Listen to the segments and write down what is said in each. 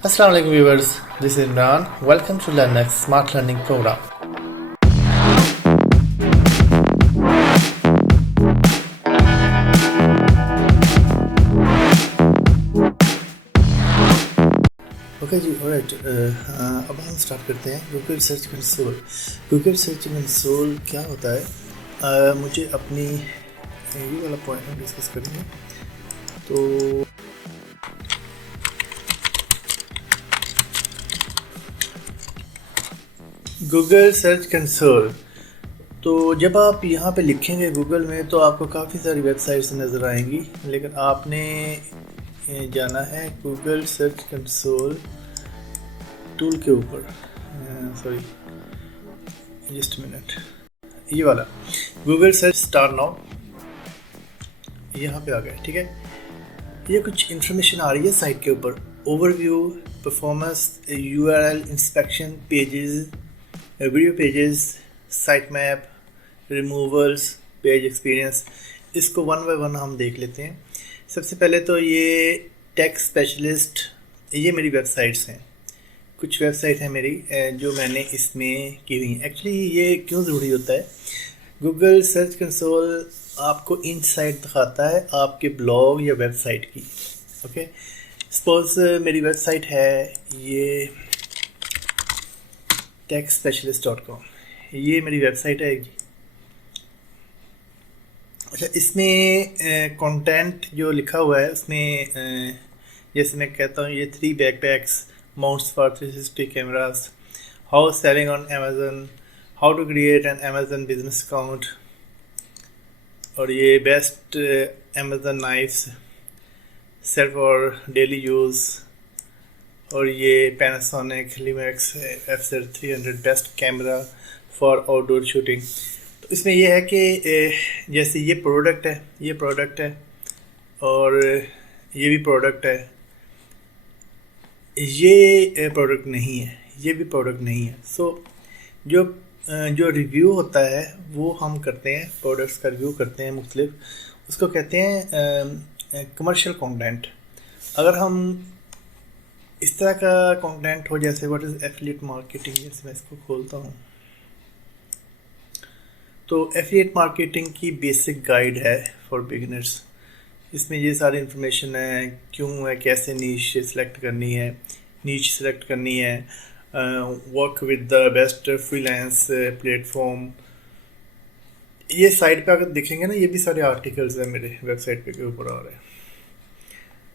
Assalamu alaikum viewers, this is Imran. Welcome to LearnX Smart Learning Program. Okay जी, alright. अब हम start करते हैं Google search console. Google search console क्या होता है? मुझे अपनी ये वाला पॉइंट हम डिस्कस करेंगे। तो गूगल सर्च कंसोल, तो जब आप यहाँ पे लिखेंगे गूगल में तो आपको काफ़ी सारी वेबसाइट्स नज़र आएंगी, लेकिन आपने जाना है गूगल सर्च कंसोल टूल के ऊपर। सॉरी, जस्ट मिनट, ये वाला गूगल सर्च स्टार नाउ यहाँ पे आ गया। ठीक है, ये कुछ इन्फॉर्मेशन आ रही है साइट के ऊपर। Overview, performance, URL inspection, pages, video pages, site map, removals, page experience. इसको वन बाय वन हम देख लेते हैं। सबसे पहले तो ये टेक स्पेशलिस्ट, ये मेरी वेबसाइट्स हैं। कुछ वेबसाइट है मेरी जो मैंने इसमें की हुई हैं। एक्चुअली ये क्यों ज़रूरी होता है? गूगल सर्च कंसोल आपको इनसाइट दिखाता है आपके ब्लॉग या वेबसाइट की। ओके, सपोज मेरी वेबसाइट है ये techspecialist.com, ये मेरी वेबसाइट है। अच्छा, इसमें कंटेंट जो लिखा हुआ है उसमें जैसे मैं कहता हूँ, ये 3 backpacks, mounts for 360 cameras, how selling on Amazon, how to create an Amazon business account, और ये best Amazon knives set for daily use, और ये Panasonic Lumix FZ300 best camera for outdoor shooting. तो इसमें यह है कि जैसे ये प्रोडक्ट है और ये भी प्रोडक्ट है, ये प्रोडक्ट नहीं है, ये भी प्रोडक्ट नहीं है। सो जो रिव्यू होता है वो हम करते हैं, प्रोडक्ट्स का रिव्यू करते हैं मुख्तलिफ, उसको कहते हैं कमर्शियल कंटेंट। अगर हम इस तरह का कंटेंट हो, जैसे व्हाट इज़ एफिलिएट मार्केटिंग, जैसे मैं इसको खोलता हूँ तो एफिलिएट मार्केटिंग की बेसिक गाइड है फॉर बिगिनर्स। इसमें ये सारी इन्फॉर्मेशन है, क्यों है, कैसे नीश सेलेक्ट करनी है, work with the best freelance platform. ये साइट पे अगर देखेंगे ना, ये भी सारे आर्टिकल्स हैं मेरे वेबसाइट पे के ऊपर आ रहे हैं।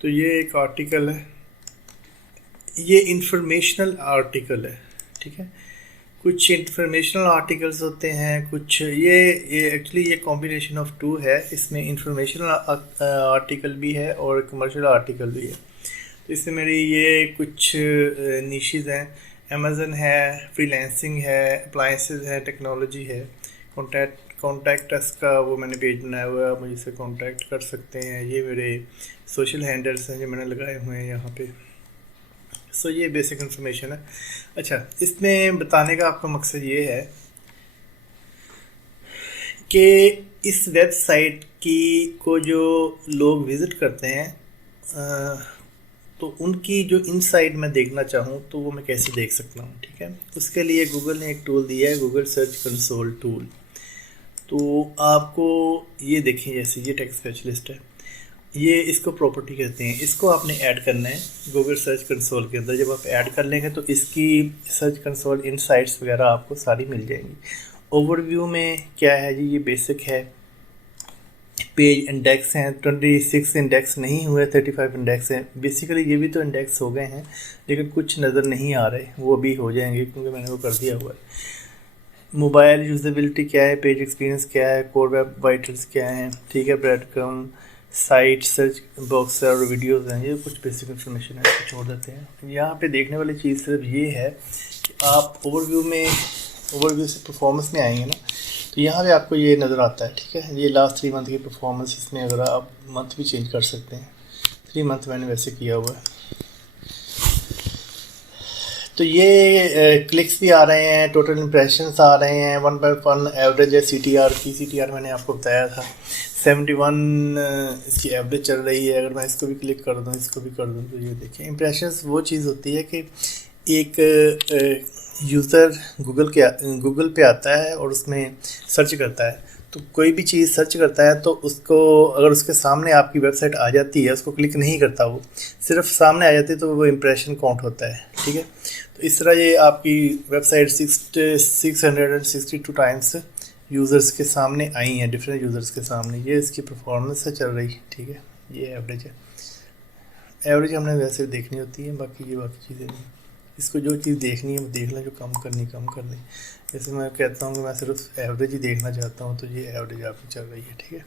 तो ये एक आर्टिकल है, ये इंफॉर्मेशनल आर्टिकल है। ठीक है, कुछ इंफॉर्मेशनल आर्टिकल्स होते हैं, कुछ ये एक्चुअली ये कॉम्बिनेशन ऑफ 2 है। इसमें इंफॉर्मेशनल आर्टिकल भी है और कमर्शियल आर्टिकल भी है। तो इसमें मेरी ये कुछ निशेज़ हैं, अमेज़न है, फ्रीलांसिंग है, अप्लायंसेस है, टेक्नोलॉजी है, कॉन्टैक्ट अस का वो मैंने पेज बनाया हुआ है, आप मुझे से कॉन्टैक्ट कर सकते हैं। ये मेरे सोशल हैंडल्स हैं जो मैंने लगाए हुए हैं यहाँ पे। सो ये बेसिक इन्फॉर्मेशन है। अच्छा, इसमें बताने का आपका मकसद ये है कि इस वेबसाइट को जो लोग विज़िट करते हैं तो उनकी जो इनसाइट मैं देखना चाहूँ तो वो मैं कैसे देख सकता हूँ। ठीक है, उसके लिए गूगल ने एक टूल दिया है, गूगल सर्च कंसोल टूल। तो आपको ये देखें, जैसे ये टेक स्पेशलिस्ट है, ये इसको प्रॉपर्टी कहते हैं। इसको आपने ऐड करना है गूगल सर्च कंसोल के अंदर। जब आप ऐड कर लेंगे तो इसकी सर्च कंसोल इनसाइट्स वगैरह आपको सारी मिल जाएंगी। ओवरव्यू में क्या है जी, ये बेसिक है। पेज इंडेक्स हैं, 26 इंडेक्स नहीं हुए, 35 इंडेक्स हैं। बेसिकली ये भी तो इंडेक्स हो गए हैं, लेकिन कुछ नज़र नहीं आ रहे, वो भी हो जाएंगे क्योंकि मैंने वो कर दिया हुआ है। मोबाइल यूजेबिलिटी क्या है, पेज एक्सपीरियंस क्या है, कोर वेब वाइटल्स क्या हैं। ठीक है, bread crumb, site, search box और वीडियोज़ हैं। ये कुछ बेसिक इन्फॉर्मेशन है, इसको छोड़ देते हैं। यहाँ पे देखने वाली चीज़ सिर्फ ये है कि आप ओवरव्यू से परफॉर्मेंस में आएंगे ना, तो यहाँ पे आपको ये नज़र आता है। ठीक है, ये लास्ट 3 मंथ की परफॉर्मेंस, इसमें अगर आप मंथ भी चेंज कर सकते हैं। 3 मंथ मैंने वैसे किया हुआ है। तो ये क्लिक्स भी आ रहे हैं, टोटल इम्प्रेशंस आ रहे हैं, 1/1 एवरेज है CTR की। CTR मैंने आपको बताया था। 71 इसकी एवरेज चल रही है। अगर मैं इसको भी क्लिक कर दूं, इसको भी कर दूं, तो ये देखें इम्प्रेशंस वो चीज़ होती है कि एक यूज़र गूगल पे आता है और उसमें सर्च करता है। तो कोई भी चीज़ सर्च करता है तो उसको अगर उसके सामने आपकी वेबसाइट आ जाती है, उसको क्लिक नहीं करता, वो सिर्फ सामने आ जाती है, तो वो इम्प्रेशन काउंट होता है। ठीक है, तो इस तरह ये आपकी वेबसाइट 662 टाइम्स यूज़र्स के सामने आई हैं, डिफरेंट यूज़र्स के सामने। ये इसकी परफॉर्मेंस है चल रही। ठीक है, ये एवरेज है। एवरेज हमने वैसे देखनी होती है, बाकी ये बाकी चीज़ें नहीं। इसको जो चीज़ देखनी है वो देख लें, जो कम करनी कम कर लें। जैसे मैं कहता हूँ कि मैं सिर्फ एवरेज ही देखना चाहता हूँ, तो ये एवरेज आपकी चल रही है। ठीक है,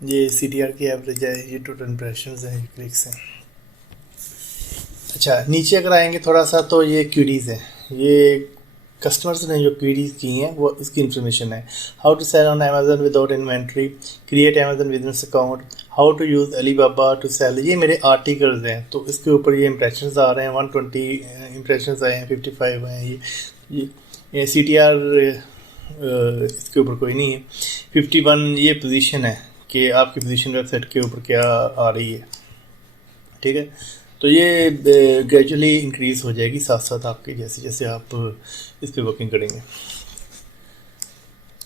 ये CTR की एवरेज है, ये टोटल इम्प्रेशंस हैं, ये क्लिक्स हैं। अच्छा, नीचे अगर आएंगे थोड़ा सा तो ये क्यूरीज है। ये कस्टमर्स ने जो क्वेरीज की हैं वो इसकी इन्फॉर्मेशन है। How to sell on Amazon without inventory, create Amazon business account, how to use Alibaba to sell. ये मेरे आर्टिकल्स हैं, तो इसके ऊपर ये इंप्रेशंस आ रहे हैं। 120 इंप्रेशंस आए हैं, 55 आए हैं। ये CTR इसके ऊपर कोई नहीं है। 51 ये पोजीशन है कि आपकी पोजीशन वेबसाइट के ऊपर क्या आ रही है। ठीक है, तो ये ग्रेजुअली इंक्रीज़ हो जाएगी साथ साथ आपके, जैसे जैसे आप इस पर वर्किंग करेंगे।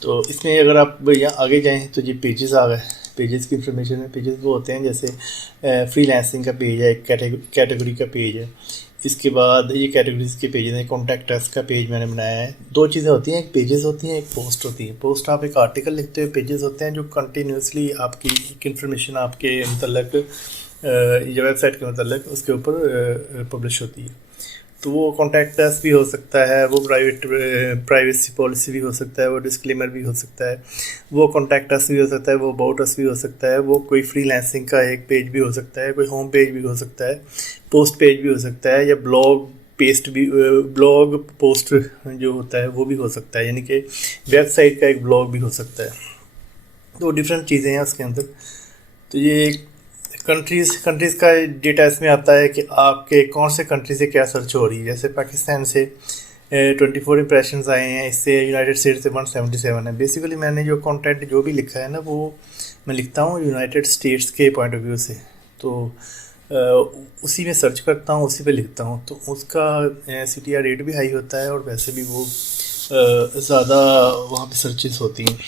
तो इसमें अगर आप यहाँ आगे जाएं तो ये पेजेस आ गए। पेजेस की इंफॉर्मेशन है। पेजेस वो होते हैं जैसे फ्रीलांसिंग का पेज है, एक कैटेगरी का पेज है। इसके बाद ये कैटेगरीज के पेज हैं। कॉन्टैक्ट अस का पेज मैंने बनाया है। दो चीज़ें होती हैं, एक पेजेस होती हैं, एक पोस्ट होती है। पोस्ट आप एक आर्टिकल लिखते हो, पेजेस होते हैं जो कंटिन्यूसली आपकी एक इन्फॉर्मेशन आपके मतलब या वेबसाइट के मतलब उसके ऊपर पब्लिश होती है। तो वो कॉन्टैक्ट अस भी हो सकता है, वो प्राइवेसी पॉलिसी भी हो सकता है, वो डिस्क्लेमर भी हो सकता है, वो कॉन्टैक्ट अस भी हो सकता है, वो अबाउट अस भी हो सकता है, वो कोई फ्रीलांसिंग का एक पेज भी हो सकता है, कोई होम पेज भी हो सकता है, पोस्ट पेज भी हो सकता है, या ब्लॉग पोस्ट जो होता है वो भी हो सकता है, यानी कि वेबसाइट का एक ब्लॉग भी हो सकता है। तो डिफरेंट चीज़ें हैं उसके अंदर। तो ये कंट्रीज़ का डेटा इसमें आता है कि आपके कौन से कंट्री से क्या सर्च हो रही है। जैसे पाकिस्तान से 24 इंप्रेशंस आए हैं, इससे यूनाइटेड स्टेट्स से 177 है। बेसिकली मैंने जो कंटेंट जो भी लिखा है ना, वो मैं लिखता हूँ यूनाइटेड स्टेट्स के पॉइंट ऑफ व्यू से। तो उसी में सर्च करता हूँ, उसी पे लिखता हूँ, तो उसका CTR रेट भी हाई होता है और वैसे भी वो ज़्यादा वहाँ पे सर्चेस होती हैं।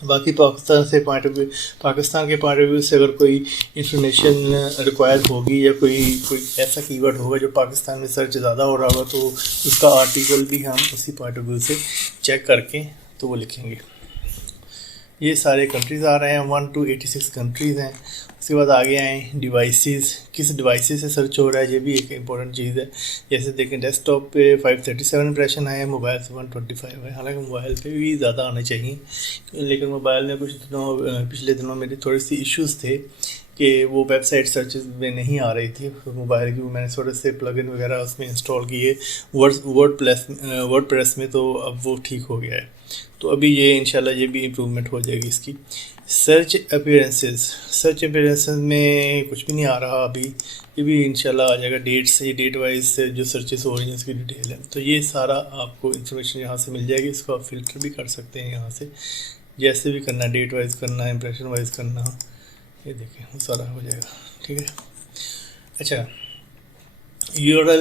बाकी पाकिस्तान के पॉइंट ऑफ व्यू से अगर कोई इंफॉर्मेशन रिक्वायर्ड होगी या कोई ऐसा कीवर्ड होगा जो पाकिस्तान में सर्च ज़्यादा हो रहा होगा, तो उसका आर्टिकल भी हम उसी पॉइंट ऑफ व्यू से चेक करके तो वो लिखेंगे। ये सारे कंट्रीज़ आ रहे हैं, 1 to 86 कंट्रीज़ हैं। उसके बाद आगे आए डिवाइसेस, किस डिवाइसेस से सर्च हो रहा है, ये भी एक इम्पॉर्टेंट चीज़ है। जैसे देखें डेस्कटॉप पे 537 इंप्रेशन आए हैं, मोबाइल से 125 है। हालांकि मोबाइल पे भी ज़्यादा आने चाहिए, लेकिन मोबाइल में पिछले दिनों मेरी थोड़ी सी इश्यूज़ थे कि वो वेबसाइट सर्चेस में नहीं आ रही थी मोबाइल की। मैंने थोड़े से प्लगइन वगैरह उसमें इंस्टॉल किए वर्डप्रेस में, तो अब वो ठीक हो गया है। तो अभी ये इंशाल्लाह ये भी इम्प्रूवमेंट हो जाएगी इसकी। सर्च अपीयरेंसेस में कुछ भी नहीं आ रहा अभी, ये भी इंशाल्लाह आ जाएगा। डेट वाइज से जो सर्चेस हो रही हैं उसकी डिटेल है। तो ये सारा आपको इन्फॉर्मेशन यहाँ से मिल जाएगी। इसको आप फिल्टर भी कर सकते हैं यहाँ से, जैसे भी करना, डेट वाइज करना, इंप्रेशन वाइज करना, ये देखें वो सारा हो जाएगा। ठीक है। अच्छा, URL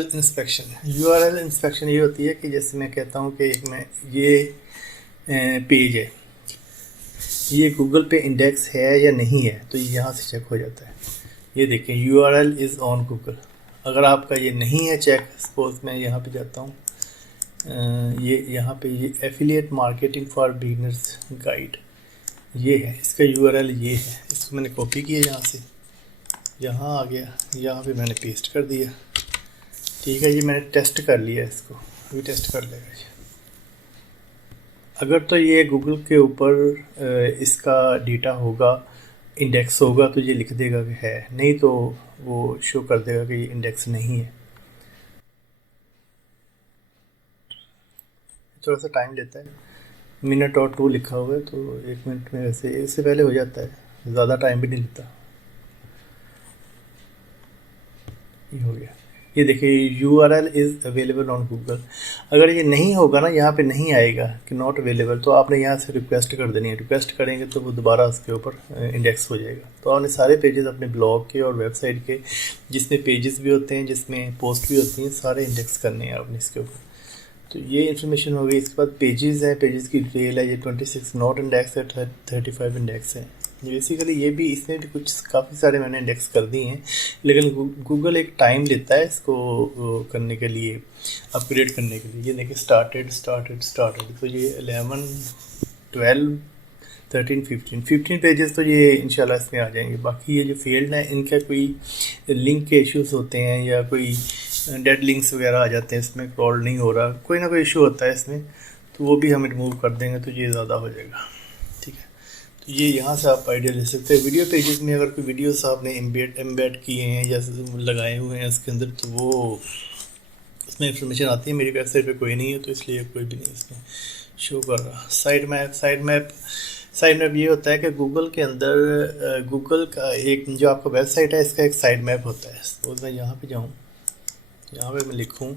इंस्पेक्शन ये होती है कि जैसे मैं कहता हूँ कि एक मैं ये पेज है, ये गूगल पे इंडेक्स है या नहीं है, तो यहाँ से चेक हो जाता है। ये देखें URL इज़ ऑन गूगल। अगर आपका ये नहीं है चेक, सपोज मैं यहाँ पे जाता हूँ, ये यहाँ पे ये affiliate marketing for beginners guide ये है, इसका URL ये है। इसको मैंने कॉपी किया यहाँ से, यहाँ आ गया, यहाँ पे मैंने पेस्ट कर दिया। ठीक है, ये मैंने टेस्ट कर लिया, इसको अभी टेस्ट कर लेगा ये। अगर तो ये गूगल के ऊपर इसका डेटा होगा, इंडेक्स होगा, तो ये लिख देगा कि है, नहीं तो वो शो कर देगा कि ये इंडेक्स नहीं है। थोड़ा सा टाइम लेता है, मिनट और 2 लिखा हुआ है, तो 1 मिनट में वैसे इससे पहले हो जाता है, ज़्यादा टाइम भी नहीं लेता। ये हो गया। ये देखिए URL is available on Google. अगर ये नहीं होगा ना, यहाँ पे नहीं आएगा कि नॉट अवेलेबल, तो आपने यहाँ से रिक्वेस्ट कर देनी है। रिक्वेस्ट करेंगे तो वो दोबारा उसके ऊपर इंडेक्स हो जाएगा। तो आपने सारे पेजेस अपने ब्लॉग के और वेबसाइट के, जिसमें पेजेस भी होते हैं, जिसमें पोस्ट भी होती हैं, सारे इंडेक्स करने हैं आपने इसके ऊपर। तो ये इन्फॉर्मेशन हो गई। इसके बाद पेजेस हैं, पेजेस की डिटेल है। ये 26 नॉट इंडेक्स है, 35 इंडेक्स है। बेसिकली ये भी, इसमें भी कुछ काफ़ी सारे मैंने इंडेक्स कर दिए हैं, लेकिन गूगल एक टाइम लेता है इसको करने के लिए, अपग्रेड करने के लिए। ये देखिए स्टार्टेड, तो ये 11, 12, 13, 15 पेजेस तो ये इंशाल्लाह इसमें आ जाएंगे। बाकी ये जो फील्ड है, इनका कोई लिंक के इश्यूज होते हैं या कोई डेड लिंक्स वगैरह आ जाते हैं, इसमें क्रॉल नहीं हो रहा, कोई ना कोई इशू होता है इसमें, तो वो भी हम रिमूव कर देंगे तो ये ज़्यादा हो जाएगा। ठीक है, तो ये यहाँ से आप आइडिया ले सकते हैं। वीडियो पेजेस में अगर कोई वीडियोस आपने एम्बेड किए हैं या लगाए हुए हैं इसके अंदर, तो वो उसमें इंफॉर्मेशन आती है। मेरी वेबसाइट पे कोई नहीं है, तो इसलिए कोई भी नहीं इसमें शो कर रहा। साइड मैप ये होता है कि गूगल के अंदर, गूगल का एक जो आपका वेबसाइट है, इसका एक साइड मैप होता है। तो मैं यहाँ पे जाऊँ, यहाँ पे मैं लिखूँ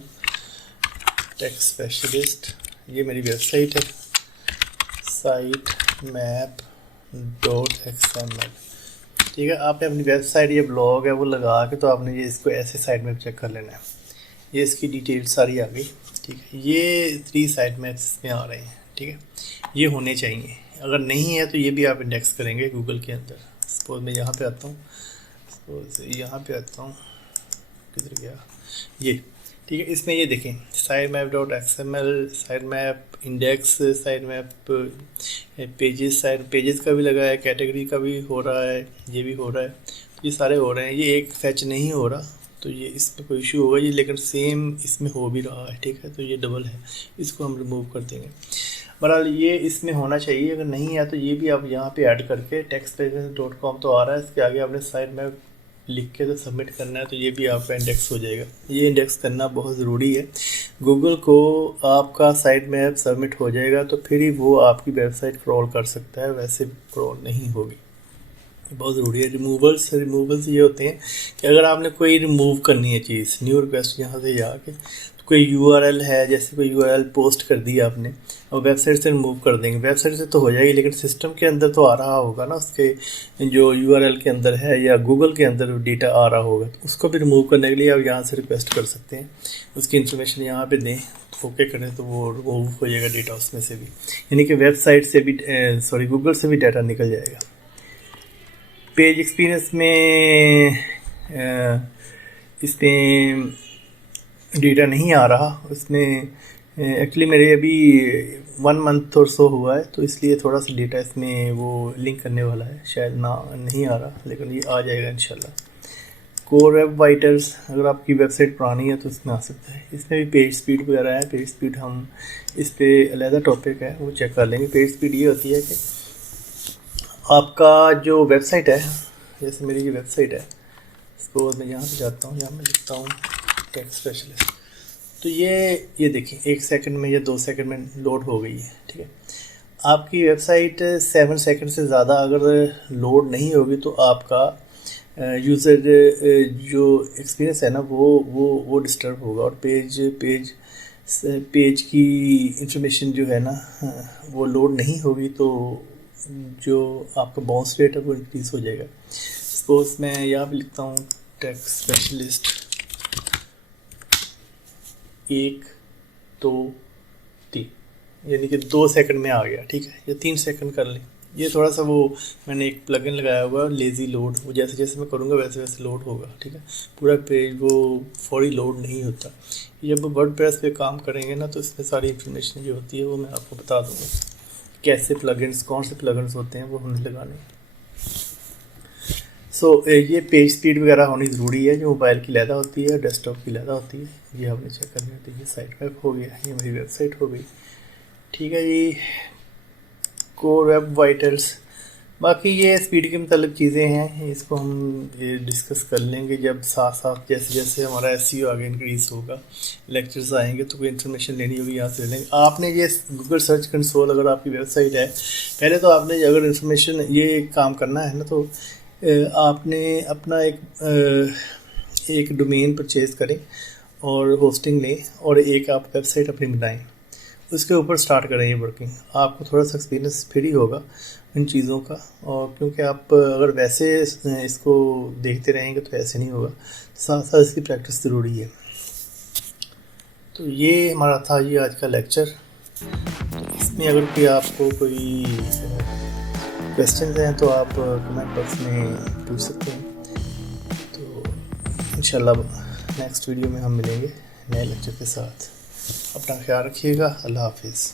टेक स्पेशलिस्ट, ये मेरी वेबसाइट है, साइट मैप .xml। ठीक है, आपने अपनी वेबसाइट या ब्लॉग है वो लगा के, तो आपने ये इसको ऐसे साइड मैप चेक कर लेना है। ये इसकी डिटेल सारी आ गई। ठीक है, ये 3 साइड मैप्स इसमें आ रहे हैं। ठीक है, ये होने चाहिए। अगर नहीं है तो ये भी आप इंडेक्स करेंगे गूगल के अंदर। सपोज मैं यहाँ पे आता हूँ, किधर गया ये। ठीक है, इसमें ये देखें side map .xml, side map index, side map pages का भी लगा है, कैटेगरी का भी हो रहा है, ये भी हो रहा है, ये सारे हो रहे हैं। ये एक फैच नहीं हो रहा, तो ये इसमें कोई इशू होगा। ये लेकिन सेम इसमें हो भी रहा है। ठीक है, तो ये डबल है, इसको हम रिमूव कर देंगे। बहरहाल ये इसमें होना चाहिए। अगर नहीं है तो ये भी आप यहाँ पे ऐड करके textpages.com तो आ रहा है, इसके आगे आपने साइड मैप लिख के तो सबमिट करना है, तो ये भी आपका इंडेक्स हो जाएगा। ये इंडेक्स करना बहुत ज़रूरी है। गूगल को आपका साइट मैप सबमिट हो जाएगा तो फिर ही वो आपकी वेबसाइट क्रॉल कर सकता है, वैसे क्रॉल नहीं होगी। बहुत ज़रूरी है। रिमूवल्स ये होते हैं कि अगर आपने कोई रिमूव करनी है चीज़, न्यू रिक्वेस्ट यहाँ से जाके, तो कोई URL है, जैसे कोई URL पोस्ट कर दी आपने, और वेबसाइट से रिमूव कर देंगे। वेबसाइट से तो हो जाएगी, लेकिन सिस्टम के अंदर तो आ रहा होगा ना, उसके जो URL के अंदर है या गूगल के अंदर डेटा आ रहा होगा, तो उसको भी रिमूव करने के लिए आप यहाँ से रिक्वेस्ट कर सकते हैं। उसकी इन्फॉर्मेशन यहाँ पे दें, ओके करें, तो वो रिमूव हो जाएगा डेटा उसमें से भी, यानी कि वेबसाइट से भी, गूगल से भी डाटा निकल जाएगा। पेज एक्सपीरियंस में इसमें डेटा नहीं आ रहा, उसमें एक्चुअली मेरे अभी 1 मंथ और सो हुआ है, तो इसलिए थोड़ा सा डेटा इसमें वो लिंक करने वाला है, शायद ना नहीं आ रहा, लेकिन ये आ जाएगा इंशाल्लाह। कोर वेब वाइटल्स, अगर आपकी वेबसाइट पुरानी है तो इसमें आ सकता है। इसमें भी पेज स्पीड वगैरह है। पेज स्पीड हम इस पर अलहदा टॉपिक है, वो चेक कर लेंगे। पेज स्पीड ये होती है कि आपका जो वेबसाइट है, जैसे मेरी ये वेबसाइट है, इसको मैं यहाँ पे जाता हूँ, यहाँ मैं लिखता हूँ टेक स्पेशलिस्ट, तो ये देखिए 1 सेकंड में या 2 सेकंड में लोड हो गई है। ठीक है, आपकी वेबसाइट 7 सेकंड से ज़्यादा अगर लोड नहीं होगी तो आपका यूज़र जो एक्सपीरियंस है ना, वो डिस्टर्ब होगा, और पेज की इंफॉर्मेशन जो है ना, वो लोड नहीं होगी, तो जो आपका बाउंस रेट है वो इंक्रीज़ हो जाएगा। सपोज मैं यहाँ पे लिखता हूँ टेक स्पेशलिस्ट 1, 2, 3, यानी कि 2 सेकंड में आ गया। ठीक है, या 3 सेकंड कर लें। ये थोड़ा सा वो मैंने एक प्लगइन लगाया हुआ है, लेज़ी लोड, वो जैसे जैसे मैं करूँगा वैसे वैसे लोड होगा। ठीक है, पूरा पेज वो फौरी लोड नहीं होता। जब वर्डप्रेस पे काम करेंगे ना, तो इसमें सारी इन्फॉर्मेशन जो होती है वो मैं आपको बता दूँगा, कैसे प्लगइन्स, कौन से प्लगइन्स होते हैं वो हमने लगाने। ये पेज स्पीड वगैरह होनी ज़रूरी है, जो मोबाइल की लैदा होती है, डेस्कटॉप की लैदा होती है, ये हमने चेक करनी होती है। ये साइट मैप हो गया, ये मेरी वेबसाइट हो गई। ठीक है जी, कोर वेब वाइटल्स, बाकी ये स्पीड के मतलब चीज़ें हैं, इसको हम डिस्कस कर लेंगे जब साथ साथ जैसे जैसे हमारा SEO आगे इंक्रीज़ होगा, लेक्चर्स आएंगे तो कोई इन्फॉर्मेशन लेनी होगी यहाँ से ले लेंगे। आपने ये गूगल सर्च कंसोल, अगर आपकी वेबसाइट है, पहले तो आपने अगर इन्फॉर्मेशन ये काम करना है ना, तो आपने अपना एक डोमेन परचेज करें और होस्टिंग लें और एक आप वेबसाइट अपनी बनाएं, उसके ऊपर स्टार्ट करें ये वर्किंग। आपको थोड़ा सा एक्सपीरियंस फिर ही होगा इन चीज़ों का, और क्योंकि आप अगर वैसे इसको देखते रहेंगे तो ऐसे नहीं होगा, साथ साथ इसकी प्रैक्टिस ज़रूरी है। तो ये हमारा था ये आज का लेक्चर। तो इसमें अगर कोई आपको कोई क्वेश्चन हैं तो आप कमेंट बॉक्स में पूछ सकते हैं। तो इंशाल्लाह नेक्स्ट वीडियो में हम मिलेंगे नए लेक्चर के साथ। अपना ख्याल रखिएगा। अल्लाह हाफिज़।